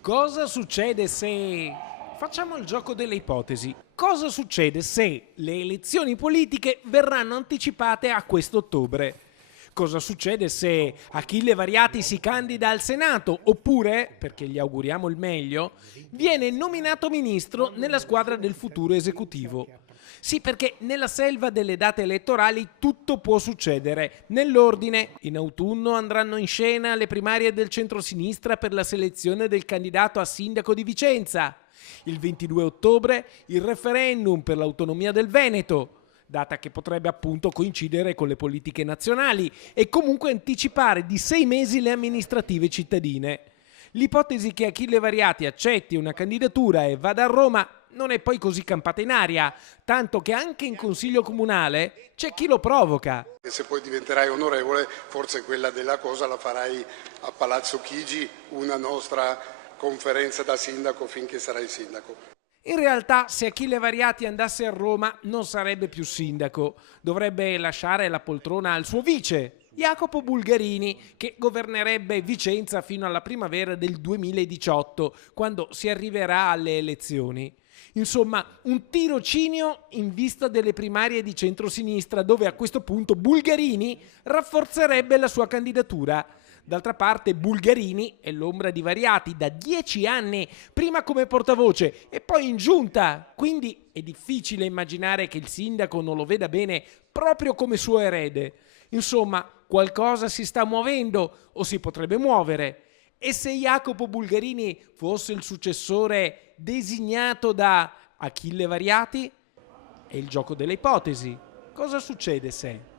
Cosa succede se... Facciamo il gioco delle ipotesi. Cosa succede se le elezioni politiche verranno anticipate a quest'ottobre? Cosa succede se Achille Variati si candida al Senato oppure, perché gli auguriamo il meglio, viene nominato ministro nella squadra del futuro esecutivo? Sì, perché nella selva delle date elettorali tutto può succedere. Nell'ordine, in autunno andranno in scena le primarie del centrosinistra per la selezione del candidato a sindaco di Vicenza. Il 22 ottobre il referendum per l'autonomia del Veneto, data che potrebbe appunto coincidere con le politiche nazionali e comunque anticipare di 6 mesi le amministrative cittadine. L'ipotesi che Achille Variati accetti una candidatura e vada a Roma non è poi così campata in aria, tanto che anche in consiglio comunale c'è chi lo provoca. E se poi diventerai onorevole, forse quella della cosa la farai a Palazzo Chigi, una nostra conferenza da sindaco finché sarai sindaco. In realtà, se Achille Variati andasse a Roma non sarebbe più sindaco, dovrebbe lasciare la poltrona al suo vice, Jacopo Bulgarini, che governerebbe Vicenza fino alla primavera del 2018, quando si arriverà alle elezioni. Insomma, un tirocinio in vista delle primarie di centrosinistra, dove a questo punto Bulgarini rafforzerebbe la sua candidatura. D'altra parte Bulgarini è l'ombra di Variati da 10 anni, prima come portavoce e poi in giunta, quindi è difficile immaginare che il sindaco non lo veda bene proprio come suo erede. Insomma, qualcosa si sta muovendo o si potrebbe muovere. E se Jacopo Bulgarini fosse il successore designato da Achille Variati? È il gioco delle ipotesi. Cosa succede se...